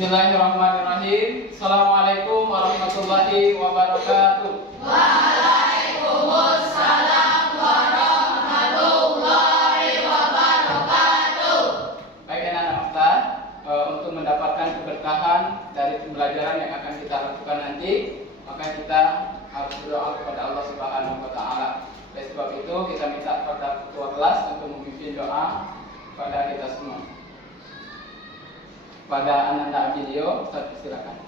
Bismillahirrahmanirrahim. Assalamualaikum warahmatullahi wabarakatuh. Waalaikumsalam warahmatullahi wabarakatuh. Baik anak-anak Ustaz, untuk mendapatkan keberkahan dari pembelajaran yang akan kita lakukan nanti, maka kita harus berdoa kepada Allah Subhanahu wa taala. Oleh sebab itu kita minta kepada ketua kelas untuk memimpin doa kepada kita semua. Pada Ananda video, Ustaz silakan.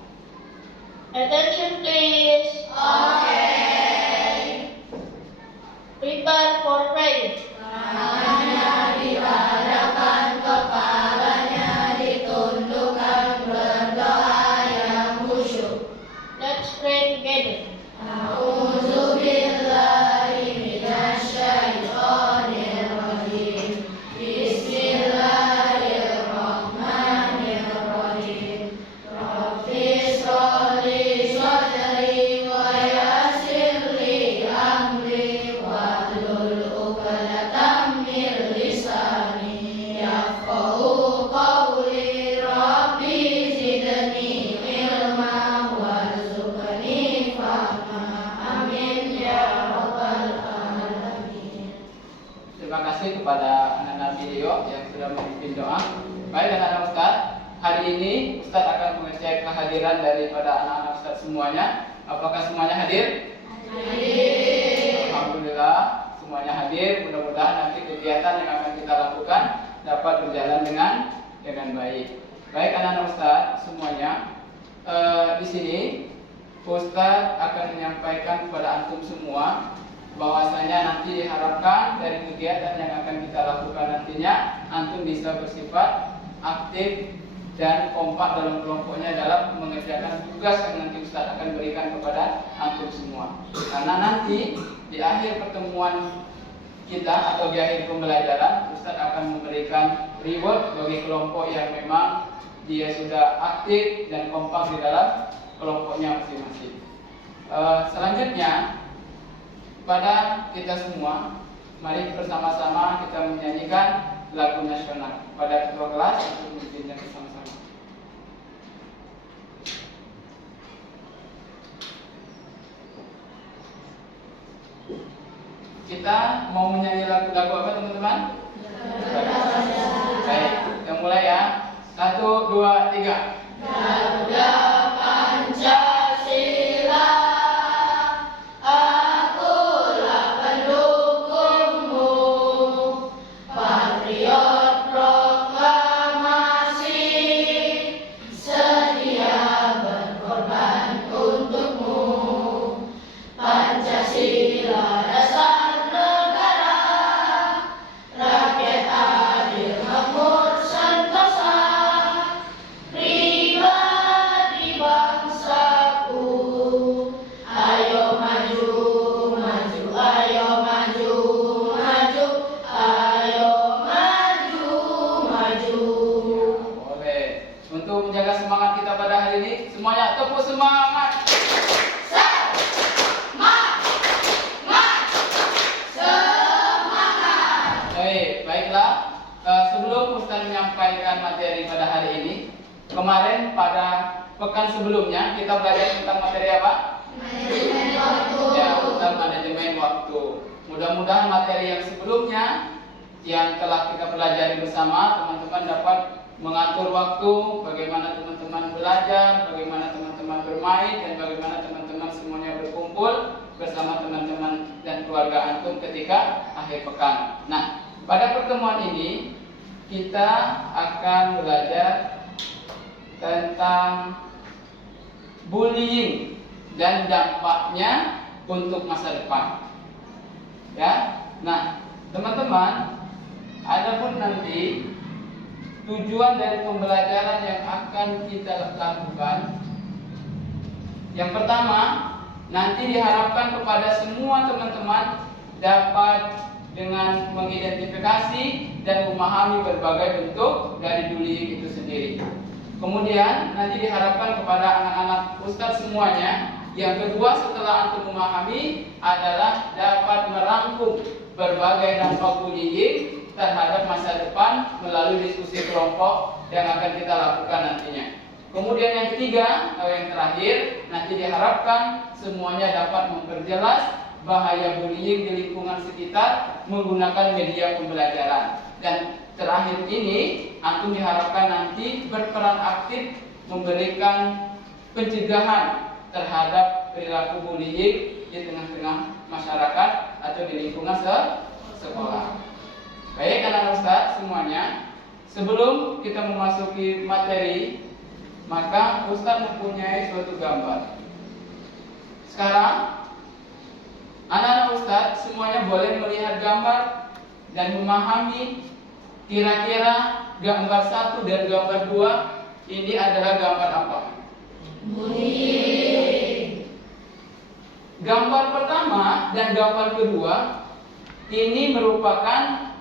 Attention please. Okay. Prepare for prayer. Tangannya dibadakkan, kepalanya ditundukkan, berdoa yang khusyuk. Let's pray together. A'udzubillahi minasyaitonir rajim. Bismillahirrahmanirrahim. Rabbi shrah li sadri wa yassir li amri wahlul 'uqdatam min lisani yafqahu qawli. Rabbi zidni ilma warzuqni fahma. Amin ya rabbal alamin. Terima kasih kepada anak-anak video yang sudah memimpin doa. Baik anak-anak Ustaz, hari ini Ustaz akan mengecek kehadiran daripada anak-anak Ustaz semuanya. Apakah semuanya hadir? Hadir. Alhamdulillah semuanya hadir. Mudah-mudahan nanti kegiatan yang akan kita lakukan dapat berjalan dengan baik. Baik anak-anak Ustaz semuanya, di sini Ustaz akan menyampaikan kepada antum semua bahwasanya nanti diharapkan dari kegiatan yang akan kita lakukan nantinya antum bisa bersifat aktif dan kompak dalam kelompoknya dalam mengerjakan tugas yang nanti Ustaz akan berikan kepada antum semua. Karena nanti di akhir pertemuan kita atau di akhir pembelajaran Ustaz akan memberikan reward bagi kelompok yang memang dia sudah aktif dan kompak di dalam kelompoknya masing-masing. Selanjutnya pada kita semua, mari bersama-sama kita menyanyikan lagu nasional. Pada ketua kelas untuk memimpinnya bersama-sama. Kita mau menyanyi lagu-lagu apa teman-teman? Baik, kita mulai ya. 1, 2, 3. Garuda Pancasila, akulah pendukungmu, patriot proklamasi, sedia berkorban untukmu. Pancasila dasar negara, rakyat adil makmur sentosa, pribadi bangsaku. Ayo maju, maju, ayo maju, maju, ayo maju, maju. Boleh. Untuk menjaga semangat kita pada hari ini, semuanya tepuk semangat. Baiklah. Sebelum Ustaz menyampaikan materi pada hari ini, kemarin pada pekan sebelumnya kita belajar tentang materi apa? Manajemen waktu. Ya, tentang manajemen waktu. Mudah-mudahan materi yang sebelumnya yang telah kita pelajari bersama, teman-teman dapat mengatur waktu, bagaimana teman-teman belajar, bagaimana teman-teman bermain, dan bagaimana teman-teman semuanya berkumpul bersama teman-teman dan keluarga antum ketika akhir pekan. Nah, pada pertemuan ini kita akan belajar tentang bullying dan dampaknya untuk masa depan. Ya. Nah, teman-teman, adapun nanti tujuan dari pembelajaran yang akan kita lakukan, yang pertama, nanti diharapkan kepada semua teman-teman dapat dengan mengidentifikasi dan memahami berbagai bentuk dari bullying itu sendiri. Kemudian nanti diharapkan kepada anak-anak Ustadz semuanya, yang kedua setelah antum memahami adalah dapat merangkum berbagai dampak bullying terhadap masa depan melalui diskusi kelompok yang akan kita lakukan nantinya. Kemudian yang ketiga atau yang terakhir, nanti diharapkan semuanya dapat memperjelas bahaya bullying di lingkungan sekitar menggunakan media pembelajaran. Dan terakhir ini, antum diharapkan nanti berperan aktif memberikan pencegahan terhadap perilaku bullying di tengah-tengah masyarakat atau di lingkungan sekolah. Baik anak-anak Ustadz semuanya, sebelum kita memasuki materi, maka Ustadz mempunyai suatu gambar. Sekarang anak-anak Ustadz semuanya boleh melihat gambar dan memahami kira-kira gambar 1 dan gambar 2 ini adalah gambar apa? Bullying. Gambar pertama dan gambar kedua ini merupakan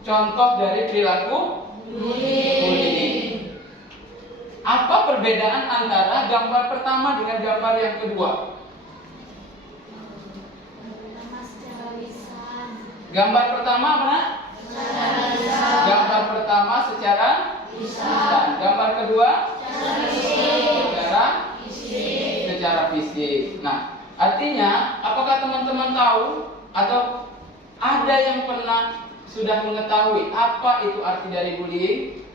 contoh dari perilaku bullying. Apa perbedaan antara gambar pertama dengan gambar yang kedua? Gambar pertama mana? Gambar pertama secara lisan. Gambar kedua secara fisik. Nah, artinya apakah teman-teman tahu atau ada yang pernah sudah mengetahui apa itu arti dari bullying?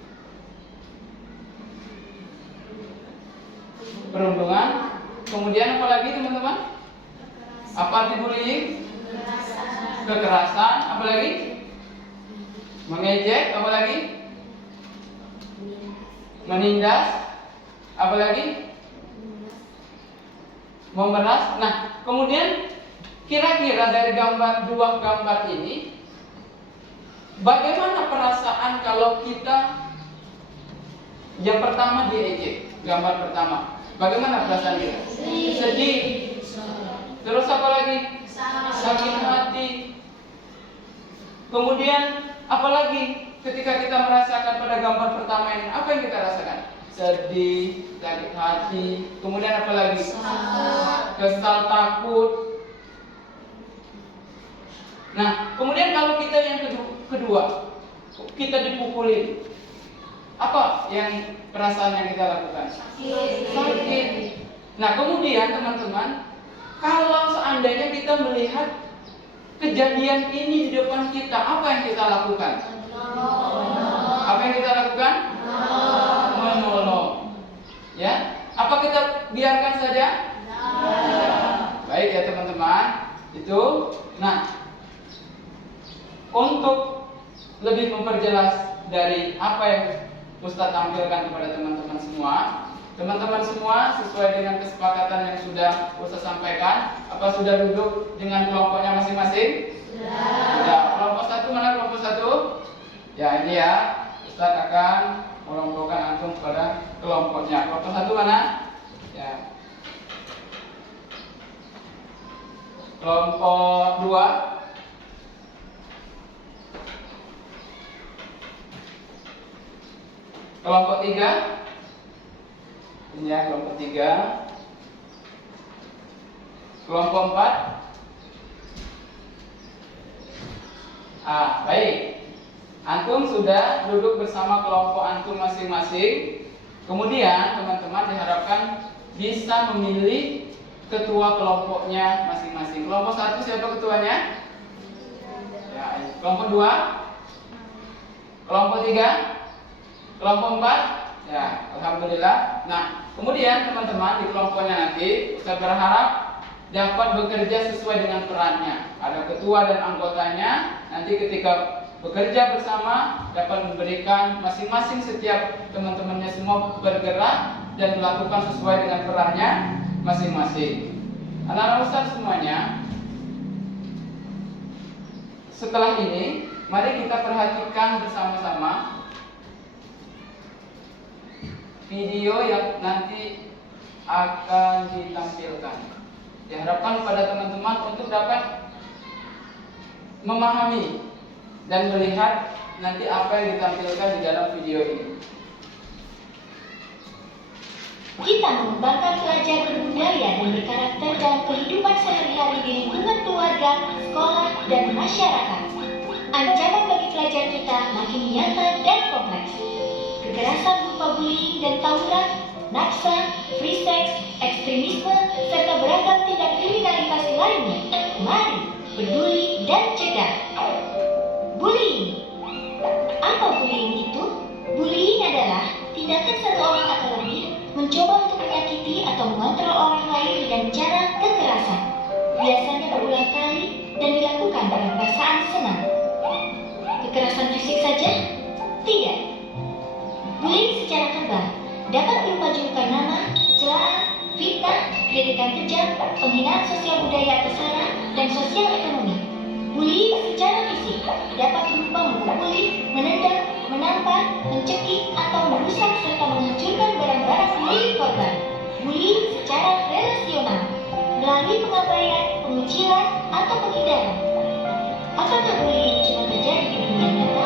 Perundungan. Kemudian apa lagi teman-teman? Apa arti bullying? Kekerasan. Apa lagi? Mengejek. Apa lagi? Menindas. Apa lagi? Memeras. Nah, kemudian kira-kira dari dua gambar ini, bagaimana perasaan kalau kita yang pertama diejek, gambar pertama? Bagaimana perasaan kita? Sedih. Terus apa lagi? Sakit hati. Kemudian apa lagi ketika kita merasakan pada gambar pertama ini? Apa yang kita rasakan? Sedih, sakit hati. Kemudian apa lagi? Kesal, takut. Nah, kemudian kalau kita yang kedua, kita dipukulin, apa yang perasaan yang kita lakukan? Sakit. Nah, kemudian teman-teman, kalau seandainya kita melihat kejadian ini di depan kita, apa yang kita lakukan? Apa yang kita lakukan? Menolong. Ya? Apa kita biarkan saja? Baik ya teman-teman. Itu. Nah, untuk lebih memperjelas dari apa yang Ustadz tampilkan kepada teman-teman semua, teman-teman semua sesuai dengan kesepakatan yang sudah Ustadz sampaikan, apa sudah duduk dengan kelompoknya masing-masing? Sudah. Kelompok 1 mana kelompok 1? Ya ini ya, Ustadz akan mengelompokkan antum pada kelompoknya. Kelompok 1 mana? Ya. Kelompok 2. Kelompok 3. Ini ya kelompok 3. Kelompok 4. Baik. Antum sudah duduk bersama kelompok antum masing-masing. Kemudian teman-teman diharapkan bisa memilih ketua kelompoknya masing-masing. Kelompok 1 siapa ketuanya? Ya, kelompok 2. Kelompok 3. Kelompok 4, ya, alhamdulillah. Nah, kemudian teman-teman di kelompoknya nanti saya berharap dapat bekerja sesuai dengan perannya. Ada ketua dan anggotanya. Nanti ketika bekerja bersama dapat memberikan masing-masing setiap teman-temannya semua bergerak dan melakukan sesuai dengan perannya masing-masing. Anak-anak Ustadz semuanya, setelah ini mari kita perhatikan bersama-sama video yang nanti akan ditampilkan. Diharapkan pada teman-teman untuk dapat memahami dan melihat nanti apa yang ditampilkan di dalam video ini. Kita mengembangkan pelajar berbudaya dan berkarakter dalam kehidupan sehari-hari di lingkungan keluarga, sekolah, dan masyarakat. Ancaman bagi pelajar kita makin nyata dan kompleks. Kekerasan berupa bullying dan tawuran naksa, free sex, ekstremisme, serta beragam tindak kriminalitas lainnya. Mari peduli dan cegah. Bullying. Apa bullying itu? Bullying adalah tindakan satu orang atau lebih mencoba untuk menyakiti atau mengontrol orang lain dengan cara kekerasan. Biasanya berulang kali dan dilakukan dengan perasaan senang. Kekerasan fisik saja? Tidak. Bullying secara verbal dapat berupa julukan nama, celaan, fitnah, kritikan kejam, penghinaan sosial budaya atau sara, dan sosial ekonomi. Bullying secara fisik dapat berupa memukuli, menendang, menampar, mencekik, atau merusak serta menghancurkan barang-barang milik korban. Bullying secara relasional melalui pengabaian, pengucilan, atau penghindaran. Apakah bullying cuma terjadi di dunia nyata?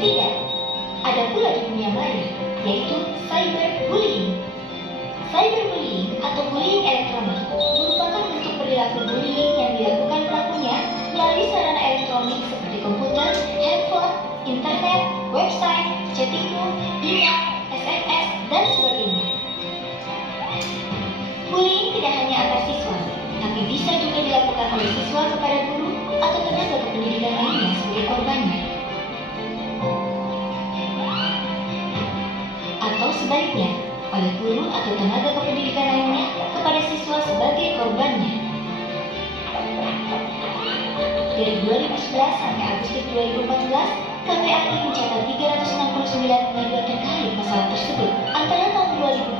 Tidak. Ada pula di dunia maya, yaitu cyberbullying. Cyberbullying atau bullying elektronik merupakan bentuk perilaku bullying yang dilakukan pelakunya melalui sarana elektronik seperti komputer, handphone, internet, website, chatting room, email, SMS, dan sebagainya. Bullying tidak hanya antar siswa, tapi bisa juga dilakukan oleh siswa kepada guru atau tenaga kependidikan lainnya sebagai korbannya. Atau sebaliknya, oleh guru atau tenaga kependidikan lainnya kepada siswa sebagai korbannya. Dari 2011 sampai Agustus 2014, KPAI mencatat 369 pengaduan terkait masalah tersebut. Antara tahun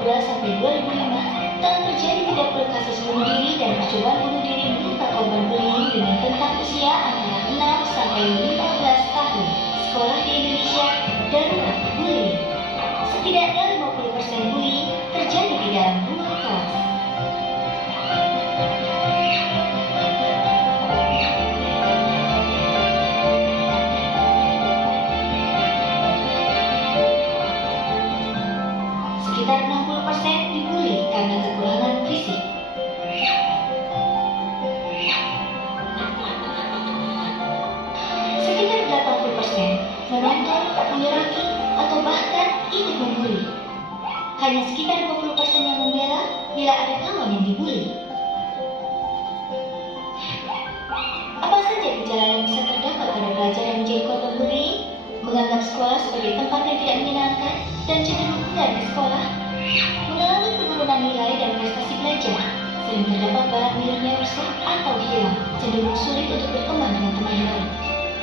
2002 sampai 2005, telah terjadi 30 kasus bunuh diri dan percobaan bunuh diri menimpa korban bullying dengan rentang usia antara 6 sampai 15 tahun. Sekolah di Indonesia darurat bullying. Setidaknya 50% bullying terjadi di dalam ruang kelas. Sekitar 60% dibully karena kekurangan fisik. Sekitar 80% menonton, menyeraki, atau bahkan ikut membuli. Hanya sekitar 20% yang membela bila ada kawan yang dibully. Apa saja gejala yang bisa terdapat pada pelajar yang menjadi korban bullying? Menganggap sekolah sebagai tempat yang tidak menyenangkan dan cenderung enggan ke sekolah. Mengalami penurunan nilai dan prestasi belajar. Sering terdapat barang miliknya rusak atau hilang, cenderung sulit untuk berteman dengan teman baru.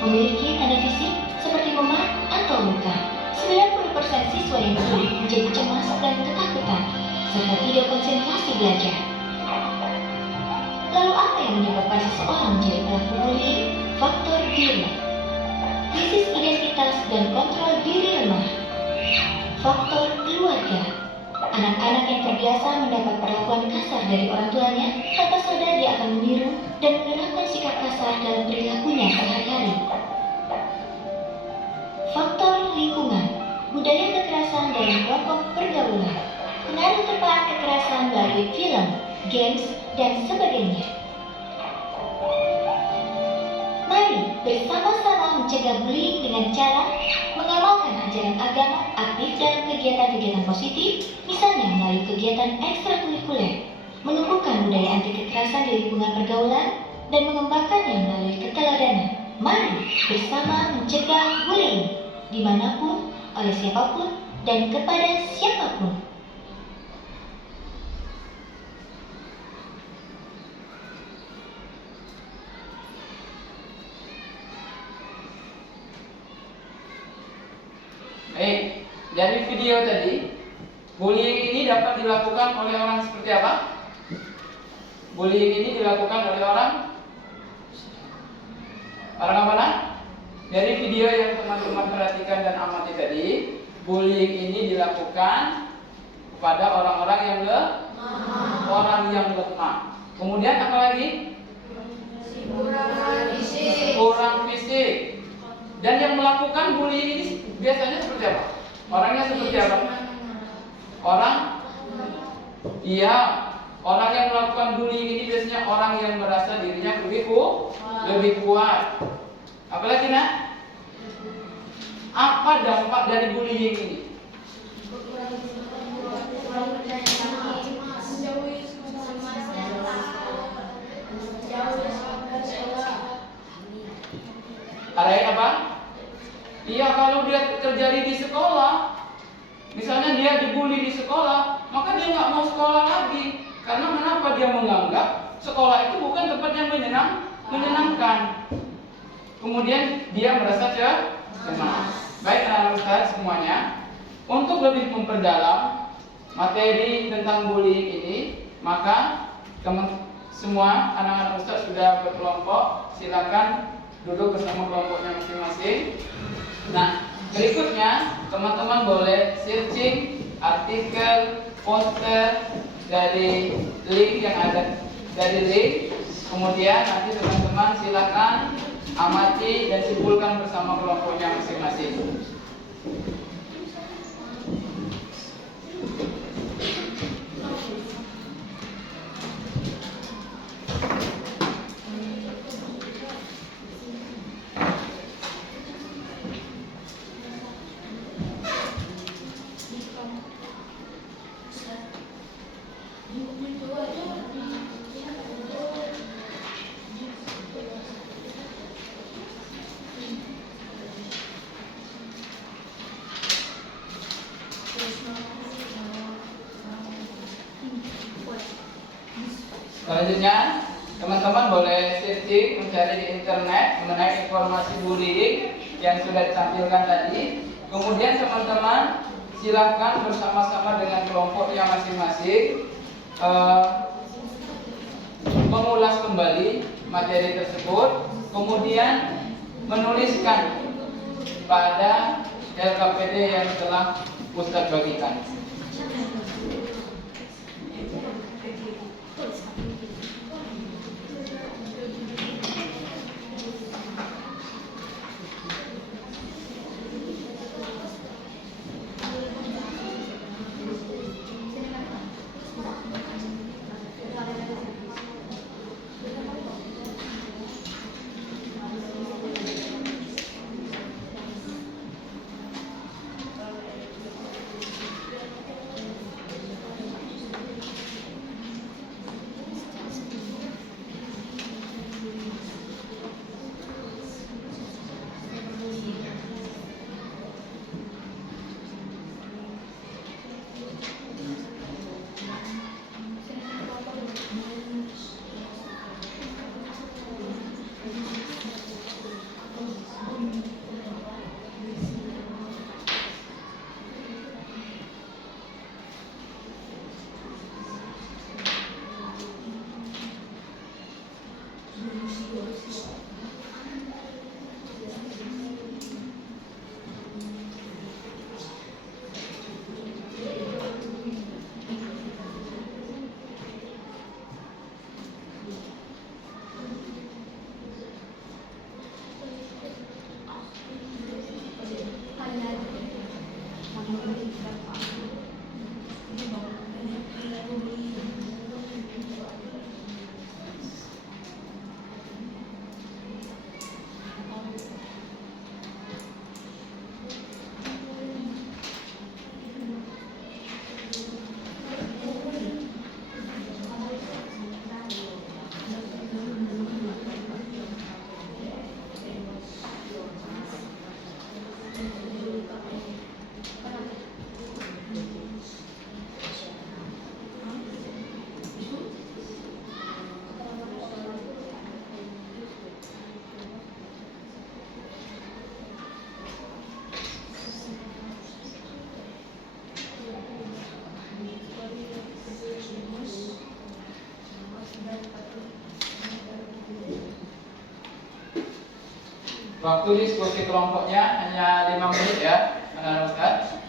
Memiliki tanda fisik seperti memar atau luka. 90% siswa yang dibully menjadi cemas dan ketakutan, serta tidak konsentrasi belajar. Lalu apa yang menyebabkan seseorang menjadi pelaku bullying? Faktor diri, krisis identitas dan kontrol diri lemah. Faktor keluarga, anak-anak yang terbiasa mendapat perlakuan kasar dari orang tuanya, tanpa sadar dia akan meniru dan menerapkan sikap kasar dalam perilakunya sehari-hari. Faktor lingkungan, budaya kekerasan dalam kelompok pergaulan, pengaruh terpaan kekerasan melalui film, games, dan sebagainya. Mari bersama-sama mencegah bullying dengan cara mengamalkan ajaran agama, aktif dalam kegiatan-kegiatan positif, misalnya melalui kegiatan ekstrakurikuler, menumbuhkan budaya anti kekerasan di lingkungan pergaulan, dan mengembangkannya melalui keteladanan. Mari bersama mencegah bullying dimanapun, oleh siapapun, dan kepada siapapun. Baik, dari video tadi, bullying ini dapat dilakukan oleh orang seperti apa? Bullying ini dilakukan oleh orang mana? Dari video yang teman-teman perhatikan dan amati tadi, bullying ini dilakukan kepada orang-orang yang lemah. Kemudian apa lagi? Kurang fisik. Dan yang melakukan bullying ini biasanya seperti apa? Orangnya seperti apa? Orang yang melakukan bullying ini biasanya orang yang merasa dirinya lebih kuat. Apalagi nak? Apa dampak dari bullying ini? Ada yang apa? Iya, kalau dia terjadi di sekolah, misalnya dia dibully di sekolah, maka dia nggak mau sekolah lagi. Karena kenapa? Dia menganggap sekolah itu bukan tempat yang menyenangkan. Kemudian dia merasa cemas. Baik anak-anak Ustaz semuanya, untuk lebih memperdalam materi tentang bullying ini, maka semua anak-anak Ustaz sudah berkelompok, silakan duduk bersama kelompoknya masing-masing. Nah, berikutnya teman-teman boleh searching artikel, poster dari link yang ada dari link. Kemudian nanti teman-teman silakan amati dan simpulkan bersama kelompoknya masing-masing. Selanjutnya, teman-teman boleh searching, mencari di internet mengenai informasi bullying yang sudah ditampilkan tadi. Kemudian teman-teman silakan bersama-sama dengan kelompoknya masing-masing mengulas kembali materi tersebut, kemudian menuliskan pada LKPD yang telah Ustadz bagikan. Waktu diskusi kelompoknya hanya 5 menit ya, anak-anak Ustaz.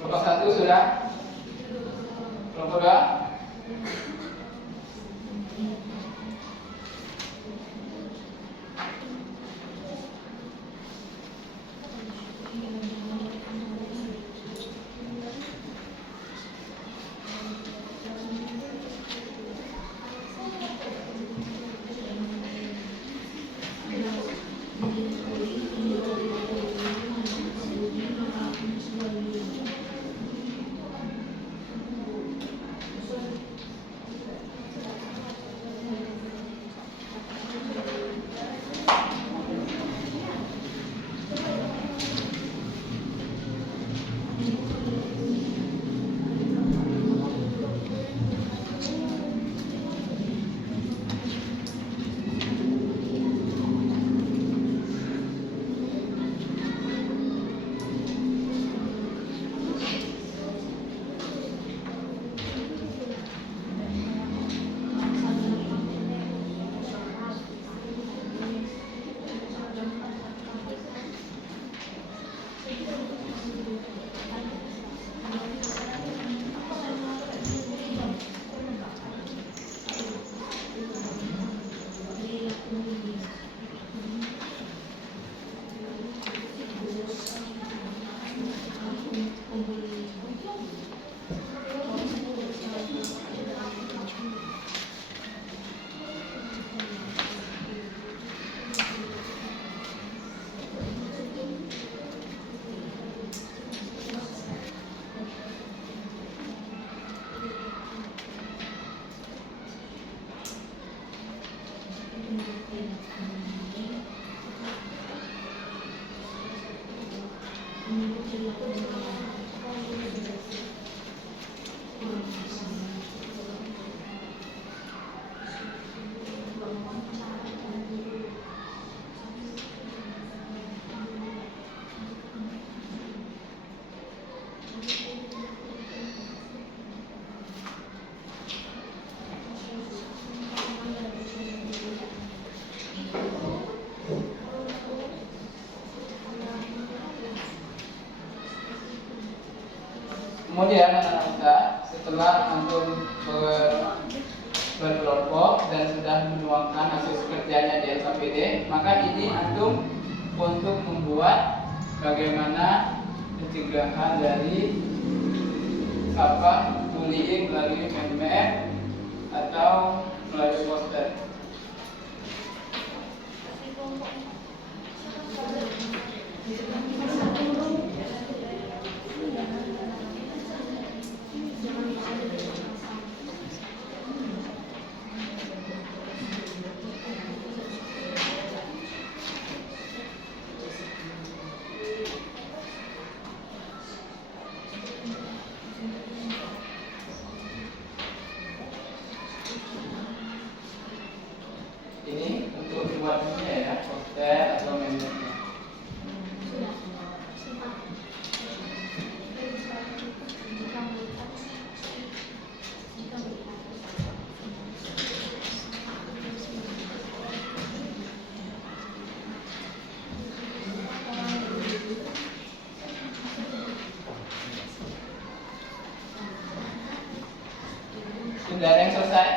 Kelompok 1 sudah? Kelompok 2? Kemudian anak-anak muda, setelah antum berkelompok dan sudah menuangkan hasil kerjanya di LKPD, maka ini antum untuk membuat bagaimana pencegahan dari bullying melalui meme atau melalui poster. Ini untuk buatnya ya, poster atau meme. Sudah ada yang selesai?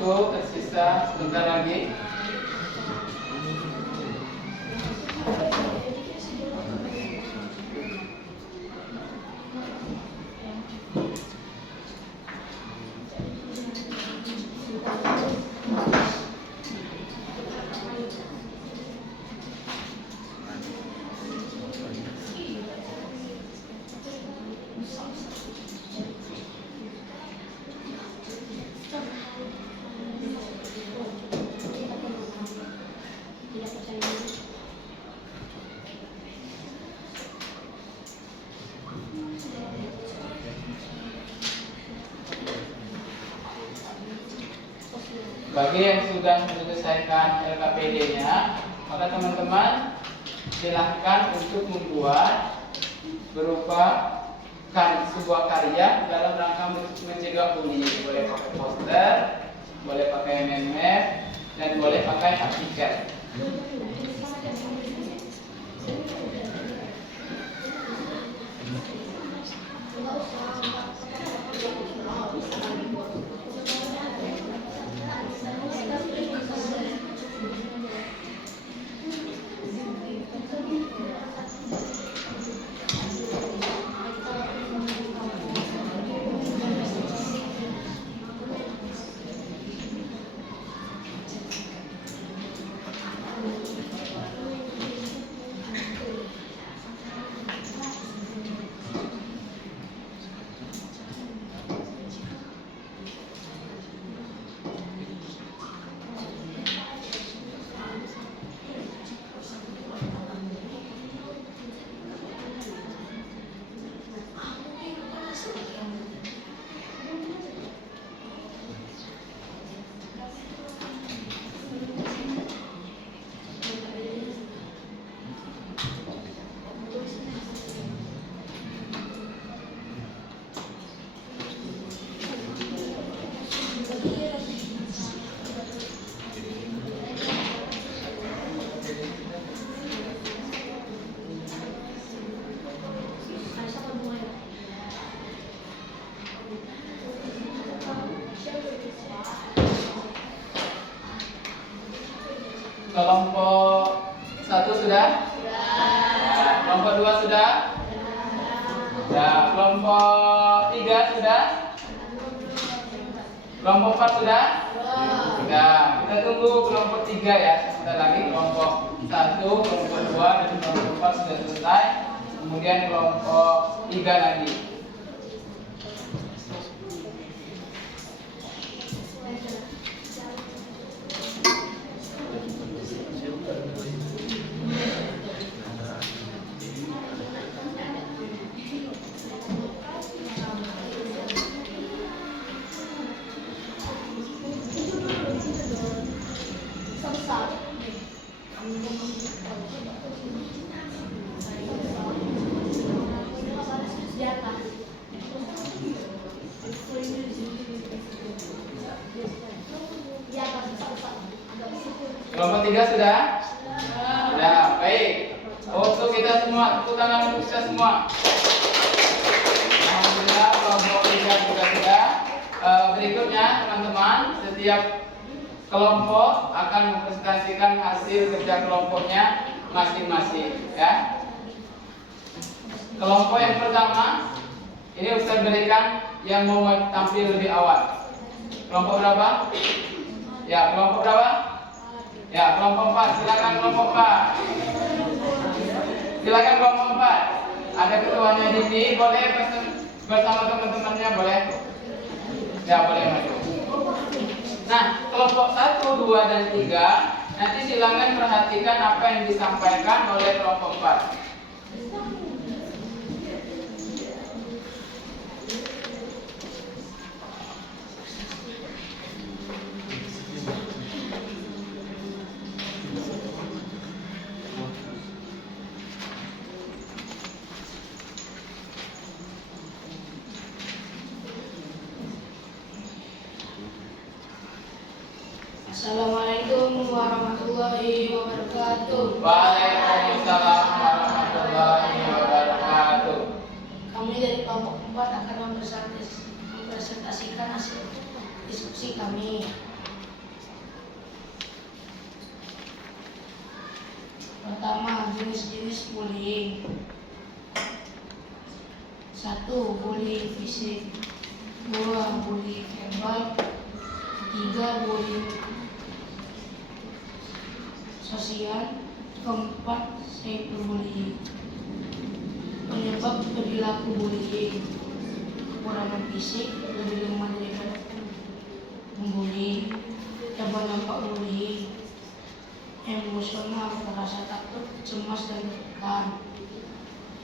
waktu tersisa sebentar lagi. Bagi yang sudah menyelesaikan LKPD-nya, maka teman-teman silahkan untuk membuat berupa sebuah karya dalam rangka mencegah bullying. Boleh pakai poster, boleh pakai mind map, dan boleh pakai artikel. Kelompok 1 sudah? Sudah. Kelompok 2 sudah? Sudah. Kelompok 3 sudah? Kelompok 4 sudah? Sudah. Kita tunggu kelompok 3 ya. Sebentar lagi kelompok 1, kelompok 2 dan kelompok 4 sudah selesai. Kemudian kelompok 3 lagi. Kelompok 3 sudah? Sudah, baik. Untuk kita semua, tepuk tangan untuk kita semua. Alhamdulillah kelompok 3 juga sudah. Berikutnya teman-teman, setiap kelompok akan mempresentasikan hasil kerja kelompoknya masing-masing, ya. Kelompok yang pertama, ini Ustaz berikan yang mau tampil lebih awal. Kelompok berapa? Ya, kelompok berapa? Ya, kelompok 4. Silakan kelompok 4. Silakan kelompok 4. Ada ketuanya Dini, boleh bersama teman-temannya, boleh? Ya, boleh maju. Nah, kelompok 1, 2, dan 3 nanti silakan perhatikan apa yang disampaikan oleh kelompok 4. Assalamualaikum warahmatullahi wabarakatuh. Waalaikumsalam warahmatullahi wabarakatuh. Kami dari kelompok 4 akan mempresentasikan hasil diskusi kami. Pertama, jenis-jenis bullying. 1. Bullying fisik. 2. Bullying verbal. 3. Bullying sosial. 4. Cyberbullying. Penyebab perilaku bullying: kekurangan fisik, lebih lemah daripada membuli, coba nampak bullying, emosional, rasa takut, cemas dan tertekan,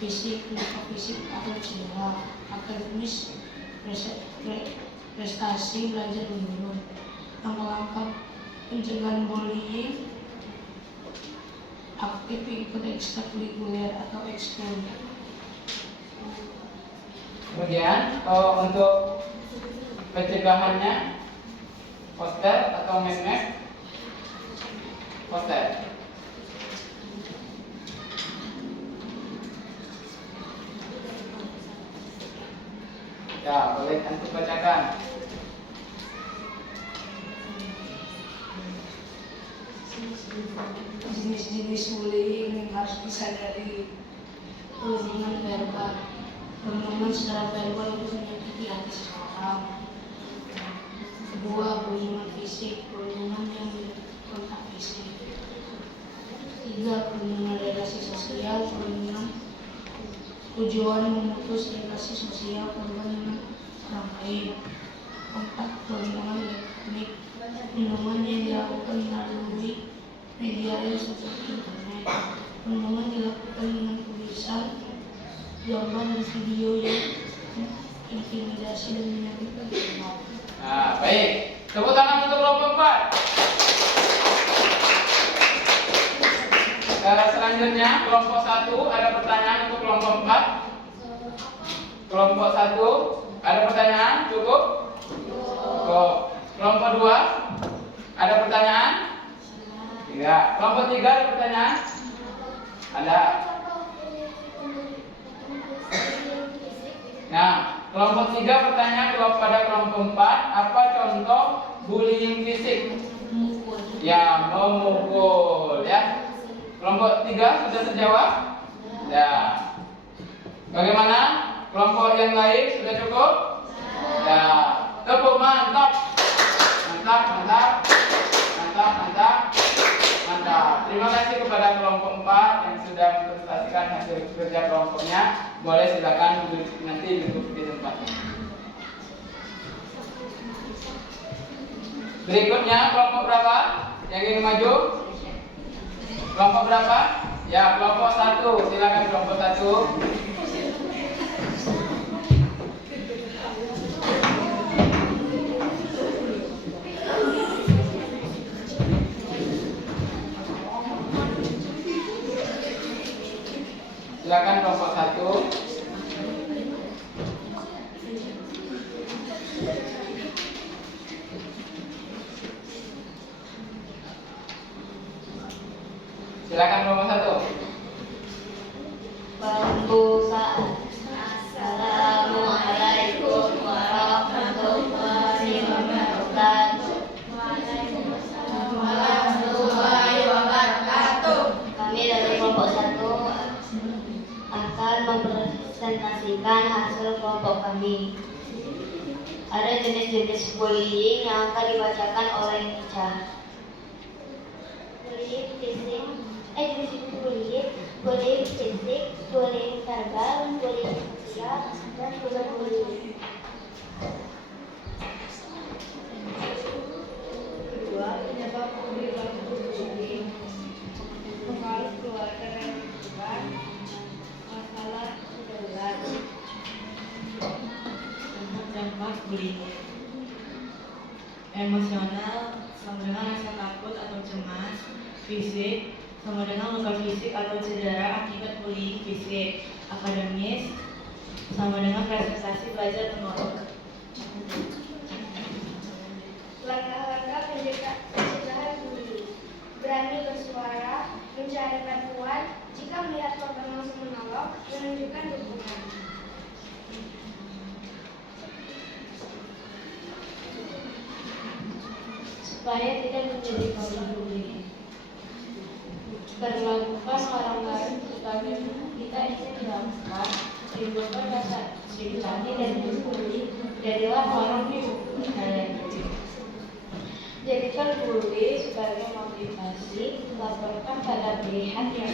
fisik, luka fisik atau cedera, akademis, prestasi belajar menurun. Langkah-langkah pencegahan bullying: aktif ikut ekstrakurikuler atau ekskul. Kemudian untuk pencegahannya, poster atau map poster. Ya, boleh antum bacakan. Jenis-jenis bullying yang harus disadari: perundungan verbal. Perundungan secara verbal itu menyakiti hati seseorang. Kedua, perundungan fisik. Perundungan yang kontak fisik. 3. Perundungan relasi sosial. Perundungan tujuan memutus relasi sosial korban dengan orang lain. 4. Perundungan elektronik. Perundungan yang dilakukan melalui media seperti internet. Perundungan dilakukan dengan tulisan, gambar dan video yang intimidasi dan menyakitkan korban. Nah, baik. Tepuk tangan untuk kelompok 4. Selanjutnya kelompok 1 ada pertanyaan untuk kelompok 4. Kelompok 1 ada pertanyaan, cukup? Cukup. Kelompok 2 ada pertanyaan? Tidak. Kelompok 3 ada pertanyaan? Ada. Nah, kelompok 3 bertanya kepada kelompok 4, apa contoh bullying fisik? Ya, memukul ya. Kelompok 3 sudah terjawab? Ya. Bagaimana? Kelompok yang lain sudah cukup? Ya. Tepuk, mantap. Mantap, mantap. Mantap, mantap. Mantap. Terima kasih kepada kelompok 4 yang sudah mempresentasikan hasil kerja kelompoknya. Boleh silakan duduk nanti duduk di tempatnya. Berikutnya kelompok berapa yang ingin maju? Kelompok berapa? Ya, kelompok 1. Silakan kelompok 1. Silakan kelompok 1. Silakan kelompok 1. Pembukaan. Assalamualaikum warahmatullahi wabarakatuh. Warahmatullahi wabarakatuh. Kami dari kelompok 1 akan mempresentasikan hasil kelompok kami. Ada jenis-jenis bullying yang akan dibacakan oleh Ica. Bullying fisik, bullying fisik, bullying verbal, bullying sosial, dan cyberbullying. Kedua, penyebab perilaku bullying: pengaruh keluarga dan lingkungan, masalah kebetulan. Dampak bullying: emosional sama dengan rasa takut atau cemas, fisik sama dengan luka fisik atau cedera akibat bullying fisik, akademis sama dengan prestasi belajar menurun. Langkah-langkah pencegahan bullying: berani bersuara, mencari bantuan, jika melihat korban langsung menolong, menunjukkan dukungan. Supaya tidak menjadi korban bullying. Perlakukan orang lain sebagai kita ingin dilakukan, timbulkan rasa simpati dan empati, jadilah orang yang jadikan bully sebagai motivasi, laporkan pada pihak yang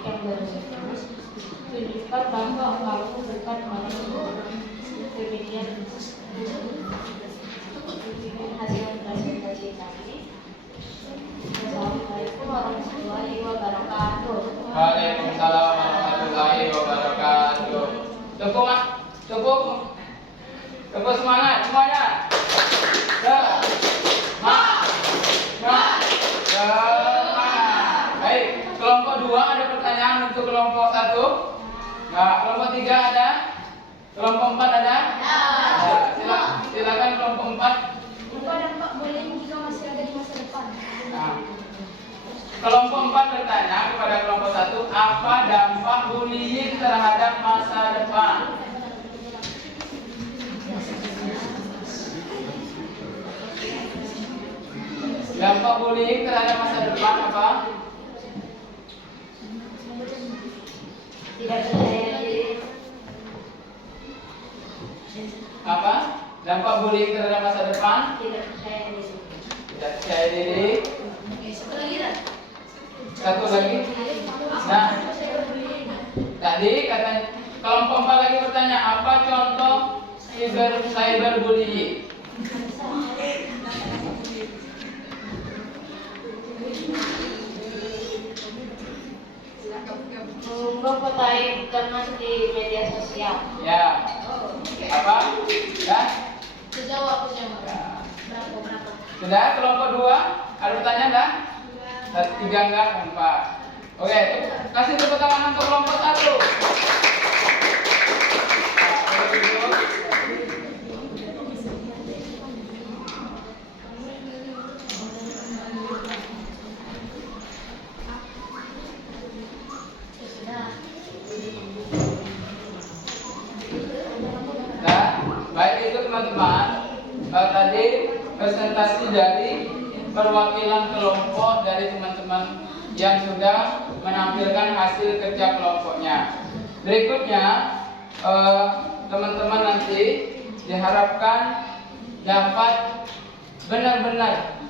berwenang, tunjukkan bahwa kamu bukan orang bodoh. Demikian hasil presentasi kami. Assalamualaikum warahmatullahi wabarakatuh. Waalaikumsalam warahmatullahi wabarakatuh. Tepuk, Mak. Tepuk. Tepuk semangat semuanya. Semangat. Baik, kelompok 2 ada pertanyaan untuk kelompok 1? Nah, kelompok 3 ada? Kelompok 4 ada? Ya. Silakan kelompok 4. Apa dampak bullying jika masih ada di masa depan? Nah, kelompok 4 bertanya kepada kelompok 1, apa dampak bullying terhadap masa depan? Dampak bullying terhadap masa depan apa? Tidak percaya diri. Apa? Dampak bullying terhadap masa depan? Tidak percaya diri. Tidak percaya diri. Satu lagi. Nah, tadi kata kelompok 4 lagi bertanya, apa contoh cyberbullying? Mengunggah foto teman di media sosial. Ya. Apa? Ya. Sejawab. Ya. Berapa? Sudah, kelompok 2 ada pertanyaan dah? 3 enggak, 4. Oke, kasih tepuk tangan untuk kelompok 1. Nah, baik itu teman-teman. Tadi presentasi dari perwakilan kelompok dari teman-teman yang sudah menampilkan hasil kerja kelompoknya. Berikutnya teman-teman nanti diharapkan dapat benar-benar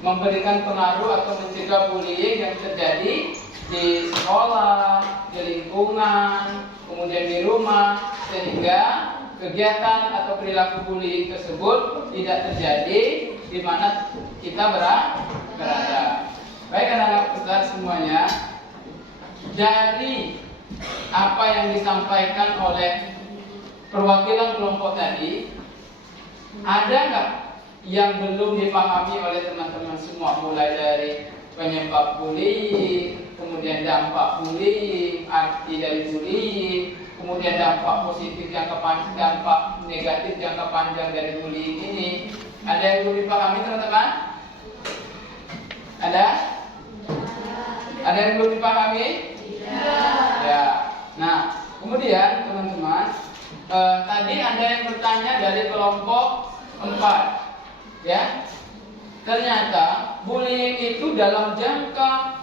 memberikan pengaruh atau mencegah bullying yang terjadi di sekolah, di lingkungan, kemudian di rumah, sehingga kegiatan atau perilaku bullying tersebut tidak terjadi di mana kita berada. Baik anak-anak Ustaz semuanya, dari apa yang disampaikan oleh perwakilan kelompok tadi, ada nggak yang belum dipahami oleh teman-teman semua, mulai dari penyebab bullying, kemudian dampak bullying, arti dari bullying, kemudian dampak positif jangka panjang, dampak negatif jangka panjang dari bullying ini. Ada yang belum dipahami teman-teman? Ada? Ada yang belum dipahami? Ya. Nah, kemudian teman-teman, tadi ada yang bertanya dari kelompok 4. Ya, ternyata bullying itu dalam jangka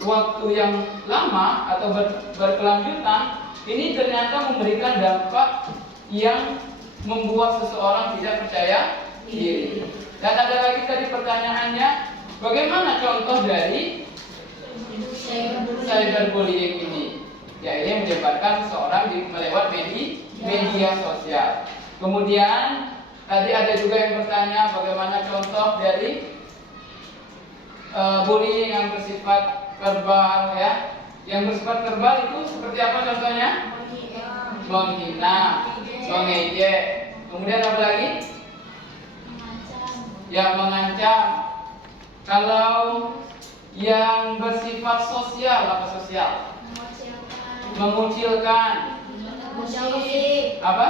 waktu yang lama atau berkelanjutan ini ternyata memberikan dampak yang membuat seseorang tidak percaya diri. Dan ada lagi tadi pertanyaannya, bagaimana contoh dari cyberbullying ini? Ya, ini menyebabkan seseorang melewat media sosial. Kemudian tadi ada juga yang bertanya bagaimana contoh dari bullying yang bersifat verbal, ya. Yang bersifat verbal itu seperti apa contohnya? Menghina, mengejek. Kemudian apa lagi? Yang mengancam. Kalau yang bersifat sosial, apa sosial? Mengucilkan. Apa?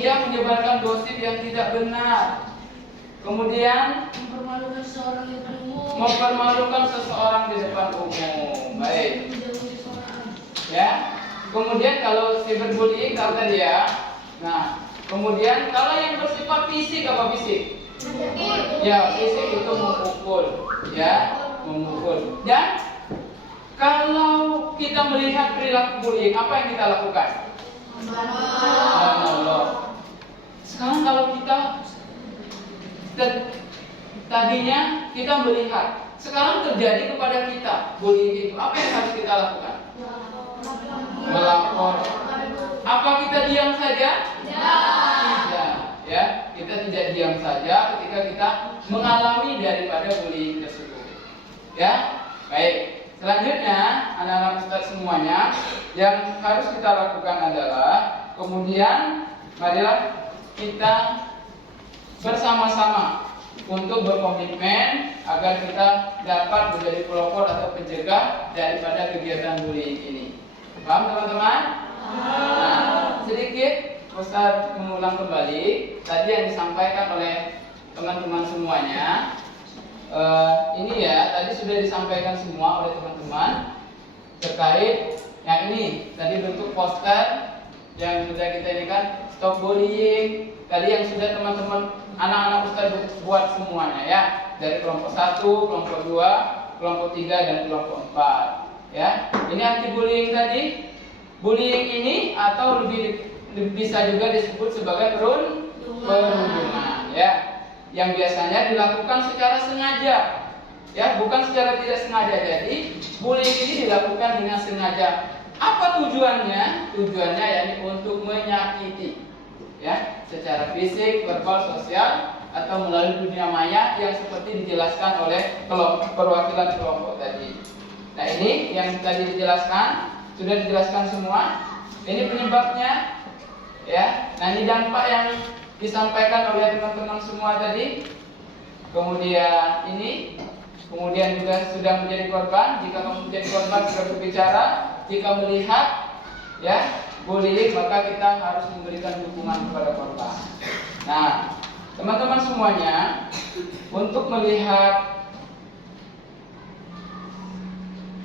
Dia menyebarkan gosip yang tidak benar. Kemudian mempermalukan seseorang di depan umum. Baik. Ya. Kemudian kalau cyberbullying kalau tadi ya. Nah, kemudian kalau yang bersifat fisik apa fisik? Ya, fisik itu memukul, ya, memukul. Dan Kalau kita melihat perilaku bullying, apa yang kita lakukan? Menolong. Sekarang kalau kita tadinya kita melihat, sekarang terjadi kepada kita bullying itu, apa yang harus kita lakukan? Melapor. Apa kita diam saja? Tidak. Ya, kita tidak diam saja ketika kita mengalami daripada bullying tersebut. Ya, baik. Selanjutnya, anak-anak Ustaz semuanya, yang harus kita lakukan adalah kemudian marilah kita bersama-sama untuk berkomitmen agar kita dapat menjadi pelopor atau pencegah daripada kegiatan bullying ini. Paham teman-teman? Nah, sedikit Ustaz mengulang kembali tadi yang disampaikan oleh teman-teman semuanya. Ini ya, tadi sudah disampaikan semua oleh teman-teman terkait yang ini tadi bentuk poster yang sudah kita ini kan stop bullying. Tadi yang sudah teman-teman anak-anak Ustaz buat semuanya ya, dari kelompok 1, kelompok 2, kelompok 3 dan kelompok 4. Ya, ini anti bullying tadi. Bullying ini atau lebih bisa juga disebut sebagai perundungan ya, yang biasanya dilakukan secara sengaja ya, bukan secara tidak sengaja. Jadi bullying ini dilakukan dengan sengaja. Apa tujuannya? Tujuannya yakni untuk menyakiti ya, secara fisik, verbal, sosial atau melalui dunia maya yang seperti dijelaskan oleh perwakilan kelompok tadi. Nah, ini yang tadi dijelaskan, sudah dijelaskan semua. Ini penyebabnya ya. Nah, ini dampak yang disampaikan oleh teman-teman semua tadi. Kemudian ini, kemudian juga sudah menjadi korban. Jika kamu menjadi korban, sudah berbicara. Jika melihat ya bullying, maka kita harus memberikan dukungan kepada korban. Nah, teman-teman semuanya, untuk melihat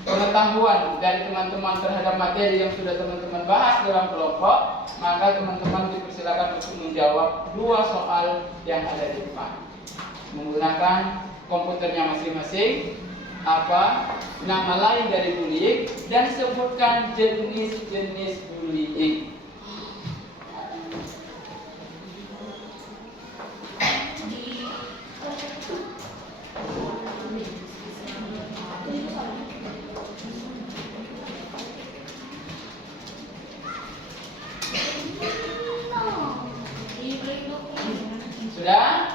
pengetahuan dari teman-teman terhadap materi yang sudah teman-teman bahas dalam kelompok, maka teman-teman dipersilakan untuk menjawab 2 soal yang ada di depan menggunakan komputernya masing-masing. Apa nama lain dari bullying dan sebutkan jenis-jenis bullying. Sudah?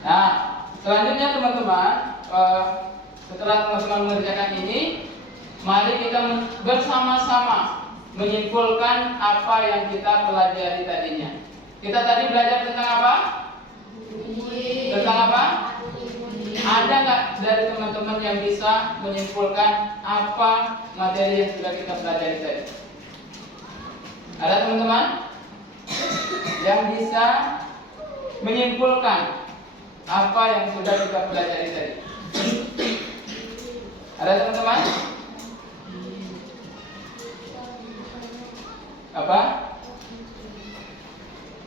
Nah, selanjutnya teman-teman, setelah teman-teman mengerjakan ini, mari kita bersama-sama menyimpulkan apa yang kita pelajari tadinya. Kita tadi belajar tentang apa? Tentang apa? Ada nggak dari teman-teman yang bisa menyimpulkan apa materi yang sudah kita pelajari tadi? Ada teman-teman yang bisa menyimpulkan apa yang sudah kita pelajari tadi? Ada teman-teman? Apa?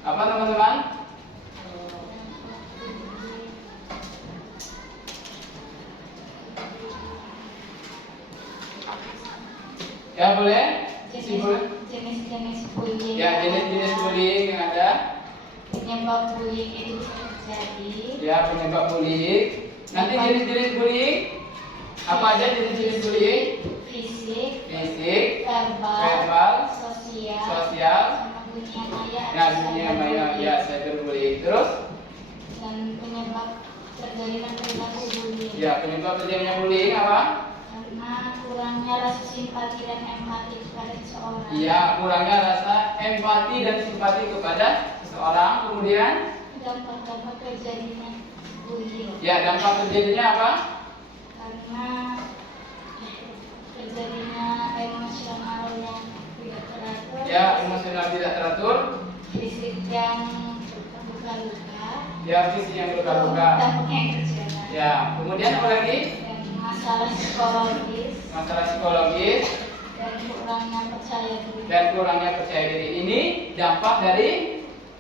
Apa teman-teman? Ya boleh? Jenis-jenis bullying. Ya, jenis-jenis bullying yang ada. Penyebab bullying itu bisa terjadi. Ya, penyebab bullying. Nanti jenis-jenis bullying apa aja jenis-jenis bullying? Fisik, verbal, sosial, sama dunia maya. Nah, dunia maya ya, cyberbullying. Terus? Dan penyebab terjadinya perilaku bullying. Ya, penyebab terjadinya bullying apa? Karena kurangnya rasa simpati dan empati kepada seseorang. Iya, kurangnya rasa empati dan simpati kepada seseorang. Kemudian? Dampak terjadinya bullying. Ya, dampak terjadinya apa? Karena terjadinya emosional yang tidak teratur. Ya, emosional tidak teratur. Fisik yang luka-luka. Ya, fisik yang luka-luka. Dampaknya yang terjadi. Ya, kemudian apa lagi? Dan masalah psikologis. Masalah psikologis Dan kurangnya percaya diri. dan kurangnya percaya diri. Ini dampak dari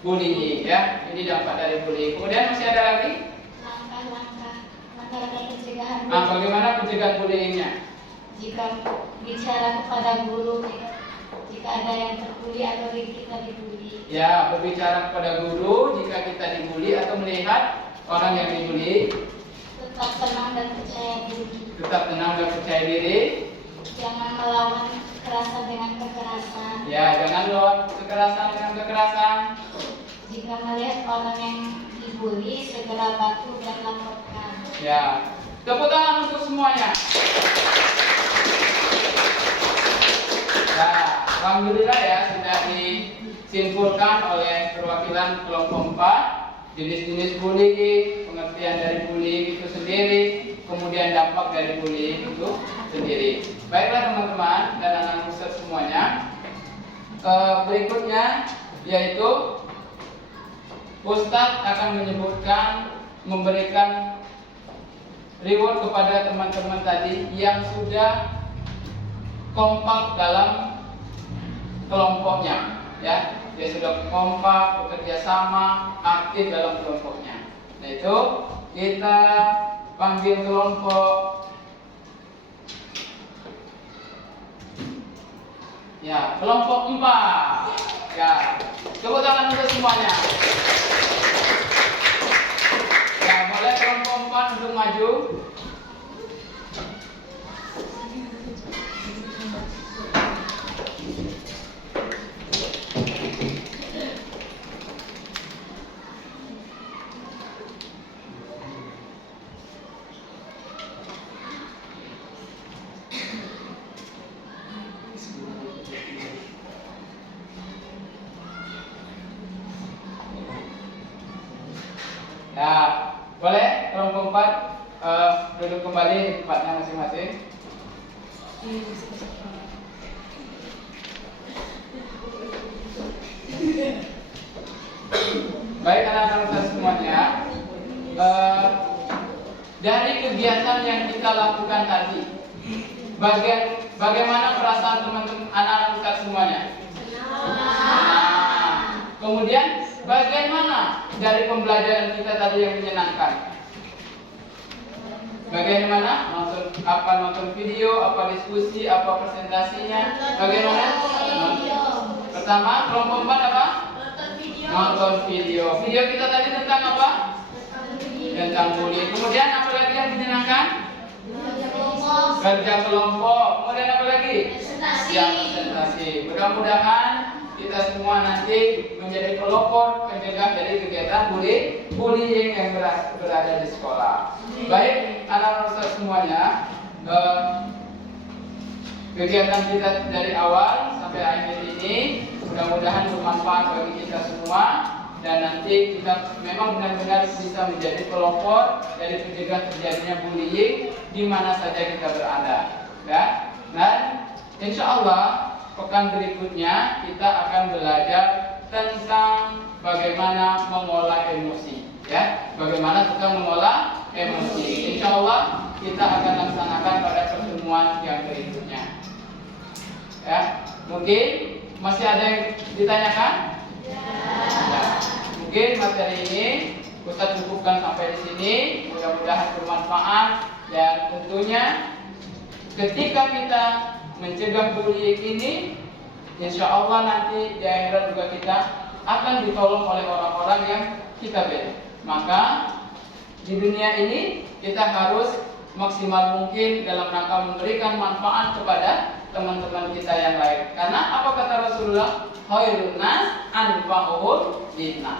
bullying ya. Ini dampak dari bullying. Kemudian masih ada lagi? Langkah-langkah pencegahan. Nah, bagaimana pencegahan bullyingnya? jika bicara kepada guru, jika ada yang terbuli atau kita dibully. Ya, berbicara kepada guru jika kita dibully atau melihat orang yang dibully. Tetap tenang dan percaya diri. Tetap tenang dan percaya diri. Jangan melawan kekerasan dengan kekerasan. Ya, jangan melawan kekerasan dengan kekerasan. Jika melihat orang yang dibully, segera bantu dan laporkan. Ya, tepuk tangan untuk semuanya. Nah, alhamdulillah ya sudah disimpulkan oleh perwakilan kelompok 4 jenis-jenis bullying, pengertian dari bullying itu sendiri, kemudian dampak dari bullying itu sendiri. Baiklah teman-teman dan anak Ustaz semuanya, berikutnya yaitu Ustaz akan memberikan reward kepada teman-teman tadi yang sudah kompak dalam kelompoknya, ya. Dia sudah kompak, bekerja sama, aktif dalam kelompoknya. Nah itu kita panggil kelompok, ya, kelompok 4. Ya, tepuk tangan untuk semuanya. Ya, boleh kelompok 4 untuk maju. Ya, boleh kelompok 4 duduk kembali di tempatnya masing-masing. Baik anak-anak Ustaz semuanya, dari kegiatan yang kita lakukan tadi, bagaimana perasaan teman-teman anak-anak Ustaz semuanya? Nah, kemudian bagaimana dari pembelajaran kita tadi yang menyenangkan? Bagaimana? Nonton video, apa diskusi, apa presentasinya? Bagaimana? Pertama, kelompok 4 apa? Nonton video. Video kita tadi tentang apa? Tentang bullying. Kemudian apa lagi yang menyenangkan? Kerja kelompok. Kemudian apa lagi? Ya, presentasi. Mudah-mudahan kita semua nanti menjadi pelopor pencegah dari kegiatan bullying yang berada di sekolah. Baik, anak-anak Ustaz semuanya, kegiatan kita dari awal sampai akhir ini mudah-mudahan bermanfaat bagi kita semua, dan nanti kita memang benar-benar bisa menjadi pelopor dari pencegah terjadinya bullying di mana saja kita berada. Ya, dan insya Allah pekan berikutnya kita akan belajar tentang bagaimana mengolah emosi, ya, bagaimana kita mengolah emosi. Insya Allah kita akan laksanakan pada pertemuan yang berikutnya. Ya, mungkin masih ada yang ditanyakan? Ya. Mungkin materi ini Ustaz cukupkan sampai di sini. Mudah-mudahan bermanfaat, dan tentunya ketika kita mencegah bullying ini, insya Allah nanti di akhirat juga kita akan ditolong oleh orang-orang yang kita bela. Maka di dunia ini kita harus maksimal mungkin dalam rangka memberikan manfaat kepada teman-teman kita yang lain. Karena apa kata Rasulullah? Khairun nas anfa'uhum linnas.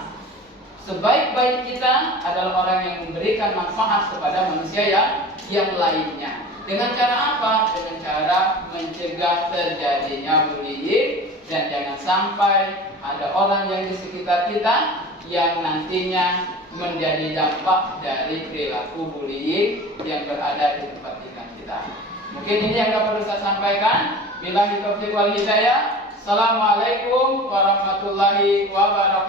Sebaik-baik kita adalah orang yang memberikan manfaat kepada manusia yang lainnya. Dengan cara apa? Dengan cara mencegah terjadinya bullying, dan jangan sampai ada orang yang di sekitar kita yang nantinya menjadi dampak dari perilaku bullying yang berada di tempat tinggal kita. Mungkin ini yang dapat saya sampaikan. Billahi taufiq wal hidayah. Assalamualaikum warahmatullahi wabarakatuh.